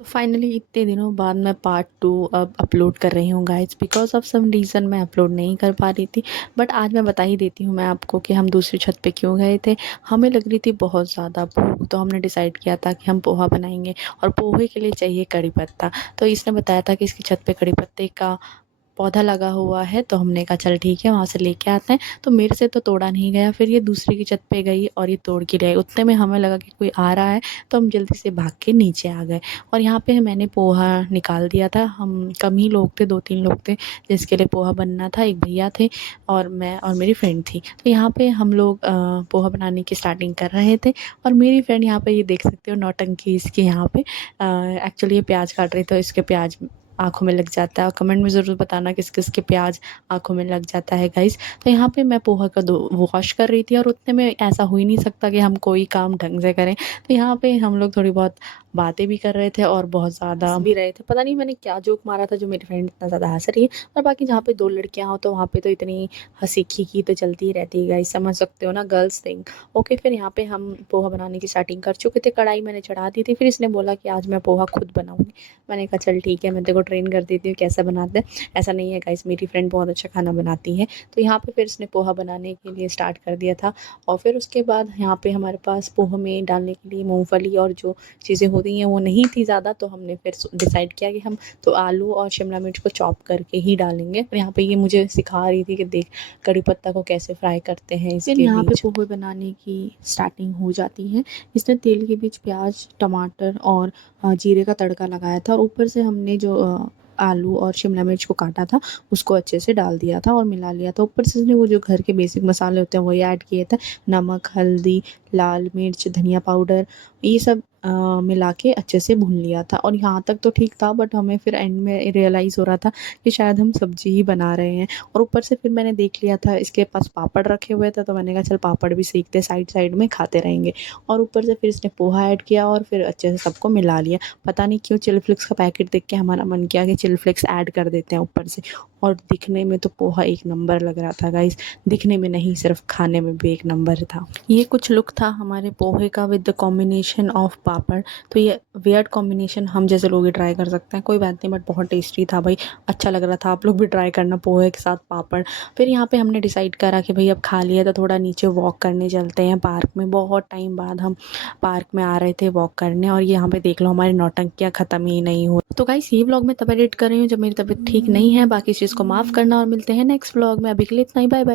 तो फाइनली इतने दिनों बाद मैं पार्ट 2 अब अपलोड कर रही हूँ guys. Because of some reason मैं अपलोड नहीं कर पा रही थी। बट आज मैं बता ही देती हूँ मैं आपको कि हम दूसरी छत पे क्यों गए थे। हमें लग रही थी बहुत ज़्यादा भूख, तो हमने डिसाइड किया था कि हम पोहा बनाएंगे और पोहे के लिए चाहिए कड़ी पत्ता। तो इसने बताया था कि इसकी छत पे कड़ी पत्ते का पौधा लगा हुआ है, तो हमने कहा चल ठीक है वहाँ से लेके आते हैं। तो मेरे से तो तोड़ा नहीं गया, फिर ये दूसरी की छत पे गई और ये तोड़ के ले आई। उतने में हमें लगा कि कोई आ रहा है, तो हम जल्दी से भाग के नीचे आ गए और यहाँ पे मैंने पोहा निकाल दिया था। हम कम ही लोग थे, 2-3 लोग थे जिसके लिए पोहा बनना था। एक भैया थे और मैं और मेरी फ्रेंड थी। तो यहाँ पे हम लोग पोहा बनाने की स्टार्टिंग कर रहे थे और मेरी फ्रेंड यहाँ पे ये देख सकते हो नौटंकी इसकी यहाँ पे एक्चुअली ये प्याज काट रही, तो इसके प्याज आँखों में लग जाता है। और कमेंट में ज़रूर बताना किस-किस के प्याज आँखों में लग जाता है गाइज़। तो यहाँ पे मैं पोहा का दो वॉश कर रही थी और उतने में ऐसा हो ही नहीं सकता कि हम कोई काम ढंग से करें। तो यहाँ पे हम लोग थोड़ी बहुत बातें भी कर रहे थे और बहुत ज़्यादा हँस भी रहे थे। पता नहीं मैंने क्या जोक मारा था जो मेरी फ्रेंड इतना ज़्यादा हँस रही है। और बाकी जहाँ पे 2 लड़कियाँ हो तो वहाँ पे तो इतनी हँसी-खीखी तो चलती ही रहती है गाइज़, समझ सकते हो ना, गर्ल्स थिंग। ओके, फिर यहाँ पे हम पोहा बनाने की स्टार्टिंग कर चुके थे। कढ़ाई मैंने चढ़ा दी थी। फिर इसने बोला कि आज मैं पोहा खुद बनाऊँगी। मैंने कहा चल ठीक है, मैं तेरे को ट्रेन कर देती हूँ कैसे बनाते हैं। ऐसा नहीं है गाइस, मेरी फ्रेंड बहुत अच्छा खाना बनाती है। तो यहाँ पे फिर इसने पोहा बनाने के लिए स्टार्ट कर दिया था और फिर उसके बाद यहाँ पे हमारे पास पोहा में डालने के लिए मूँगफली और जो चीज़ें होती हैं वो नहीं थी ज़्यादा, तो हमने फिर डिसाइड किया कि हम तो आलू और शिमला मिर्च को चॉप करके ही डालेंगे। और यहाँ पे ये मुझे सिखा रही थी कि देख कड़ी पत्ता को कैसे फ्राई करते हैं फिर इसके यहाँ पे बीच। पोहे बनाने की स्टार्टिंग हो जाती है। इसने तेल के बीच प्याज, टमाटर और जीरे का तड़का लगाया था और ऊपर से हमने जो आलू और शिमला मिर्च को काटा था उसको अच्छे से डाल दिया था और मिला लिया था। ऊपर से इसने वो जो घर के बेसिक मसाले होते हैं वही ऐड किए थे, नमक, हल्दी, लाल मिर्च, धनिया पाउडर, ये सब मिला के अच्छे से भून लिया था। और यहाँ तक तो ठीक था, बट हमें फिर एंड में रियलाइज़ हो रहा था कि शायद हम सब्जी ही बना रहे हैं। और ऊपर से फिर मैंने देख लिया था इसके पास पापड़ रखे हुए थे, तो मैंने कहा चल पापड़ भी सेकते साइड साइड में खाते रहेंगे। और ऊपर से फिर इसने पोहा ऐड किया और फिर अच्छे से सबको मिला लिया। पता नहीं क्यों चिली फ्लेक्स का पैकेट देख के हमारा मन किया कि चिली फ्लेक्स ऐड कर देते हैं ऊपर से। और दिखने में तो पोहा एक नंबर लग रहा था गाइस, दिखने में नहीं सिर्फ खाने में भी एक नंबर था। ये कुछ लुक था हमारे पोहे का विद द कॉम्बिनेशन ऑफ पापड़। तो ये वियर्ड कॉम्बिनेशन हम जैसे लोग ही ट्राई कर सकते हैं, कोई बात नहीं, बट बहुत टेस्टी था भाई, अच्छा लग रहा था। आप लोग भी ट्राई करना पोहे के साथ पापड़। फिर यहाँ पे हमने डिसाइड करा कि भाई अब खा लिया तो थोड़ा नीचे वॉक करने चलते हैं पार्क में। बहुत टाइम बाद हम पार्क में आ रहे थे वॉक करने और ये यहाँ पे देख लो हमारी नौटंकियाँ ख़त्म ही नहीं हो। तो गाइस ये व्लॉग मैं तब एडिट कर रही हूँ जब मेरी तबीयत ठीक नहीं है। बाकी इस चीज़ को माफ़ करना और मिलते हैं नेक्स्ट व्लॉग में। अभी के लिए इतना ही, बाय बाय।